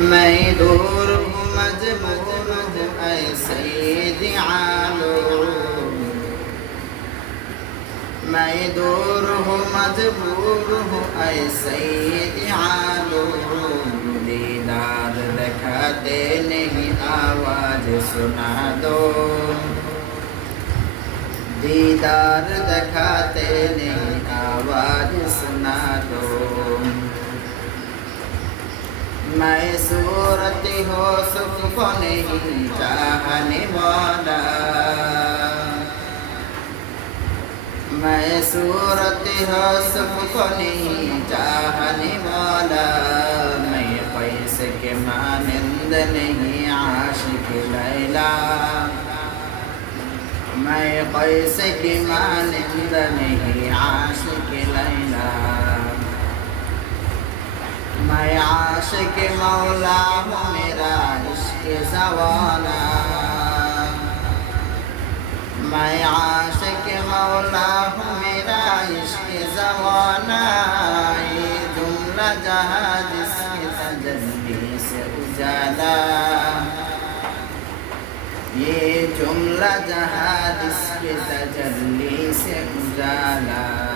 मैं दूर हूँ मजबूर हूँ ऐसे दियालो मैं दूर हूँ मजबूर हूँ ऐसे दियालो दीदार दिखाते नहीं आवाज सुना दो दीदार दिखाते मैं सूरत हो, सुख को नहीं चाहने वाला। मैं सूरत हो, सुख को नहीं चाहने वाला। मैं पैसे के मानंद नहीं, आशिक लैला। मैं पैसे की मानंद नहीं, आशिक लैला। मैं आशिक मौला हूँ मेरा इश्क सवाना। मैं आशिक मौला हूँ मेरा इश्क जवाना ये जुमला जहाँ जिसके तजल्ली से उजाला। ये जुमला जहाँ जिसके तजल्ली से उजाला।